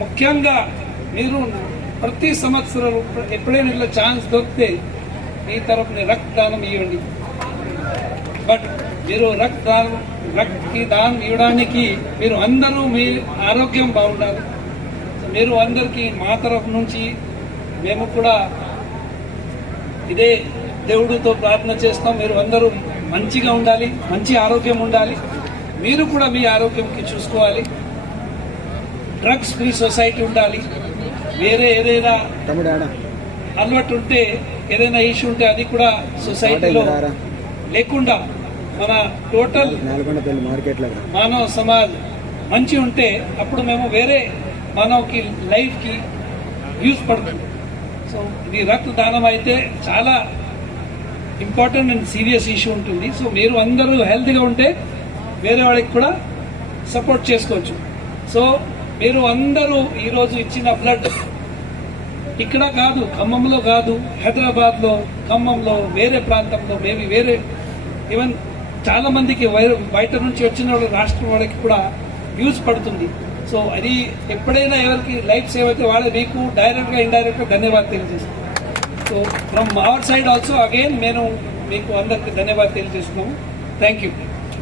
ముఖ్యంగా మీరు ప్రతి సంవత్సరం ఎప్పుడైనా ఇట్లా ఛాన్స్ దొరికితే మీ తరపున రక్తదానం ఇవ్వండి. బట్ మీరు రక్తదానం రక్తకి దానం ఇవ్వడానికి మీరు అందరూ మీ ఆరోగ్యం బాగుండాలి. మీరు అందరికీ మా తరఫు నుంచి మేము కూడా ఇదే దేవుడితో ప్రార్థన చేస్తాం. మీరు అందరూ మంచిగా ఉండాలి మంచి ఆరోగ్యం ఉండాలి. మీరు కూడా మీ ఆరోగ్యంకి చూసుకోవాలి. డ్రగ్స్ ఫ్రీ సొసైటీ ఉండాలి. వేరే ఏదైనా అలవాటు ఉంటే ఏదైనా ఇష్యూ ఉంటే అది కూడా సొసైటీలో. లేకుండా మన టోటల్ మానవ సమాజ్ మంచి ఉంటే అప్పుడు మేము వేరే మానవకి లైఫ్కి యూజ్ పడుతుంది సో ఇది రక్తదానం అయితే చాలా ఇంపార్టెంట్ అండ్ సీరియస్ ఇష్యూ ఉంటుంది. సో మీరు అందరూ హెల్తీగా ఉంటే వేరే వాళ్ళకి కూడా సపోర్ట్ చేసుకోవచ్చు. సో మీరు అందరూ ఈరోజు ఇచ్చిన బ్లడ్ ఇక్కడ కాదు ఖమ్మంలో కాదు హైదరాబాద్లో ఖమ్మంలో వేరే ప్రాంతంలో మేబీ వేరే ఈవెన్ చాలా మందికి వై- బయట నుంచి వచ్చిన వాళ్ళ రాష్ట్రం వాళ్ళకి కూడా యూజ్ పడుతుంది. సో అది ఎప్పుడైనా ఎవరికి లైఫ్ సేవ్ అయితే వాళ్ళ మీకు డైరెక్ట్గా ఇండైరెక్ట్గా ధన్యవాదాలు తెలియజేస్తాం so from our side also again నేను మీకు అందరికి ధన్యవాదాలు తెలియజేస్తున్నాము థ్యాంక్ యూ